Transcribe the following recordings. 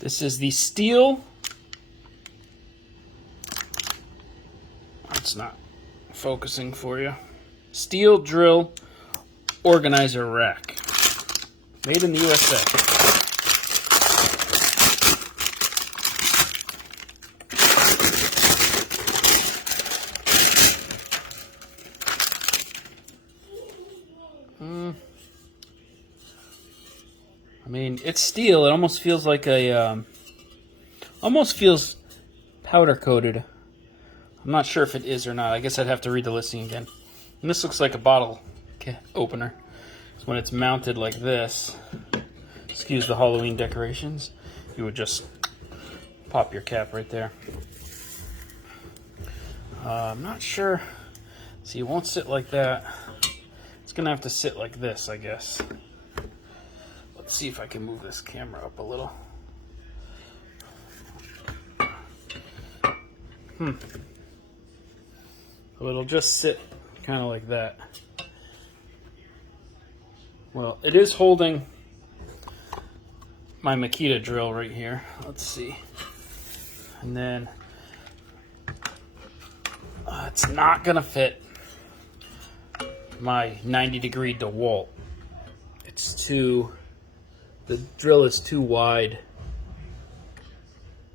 This is the steel. It's not focusing for you. Steel drill organizer rack. Made in the USA. I mean, it's steel. It almost feels like a, almost feels powder coated. I'm not sure if it is or not. I guess I'd have to read the listing again. And this looks like a bottle opener. So when it's mounted like this, excuse the Halloween decorations, you would just pop your cap right there. I'm not sure. See, it won't sit like that. It's gonna have to sit like this, I guess. Let's see if I can move this camera up a little. So it'll just sit kind of like that. Well, it is holding my Makita drill right here. Let's see. And then it's not gonna fit my 90-degree DeWalt. It's too, the drill is too wide.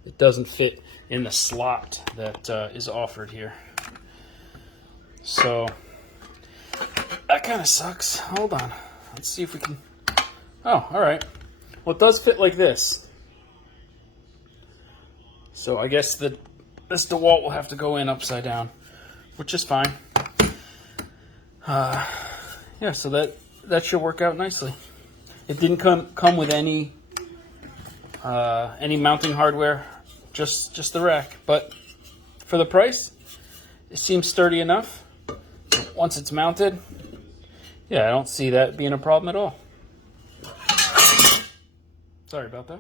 It doesn't fit in the slot that is offered here. So that kind of sucks. Hold on. Let's see if we can. Oh, all right. Well, it does fit like this. So I guess this DeWalt will have to go in upside down, which is fine. Yeah, so that should work out nicely. It didn't come with any mounting hardware, just the rack. But for the price, it seems sturdy enough. Once it's mounted, yeah, I don't see that being a problem at all. Sorry about that.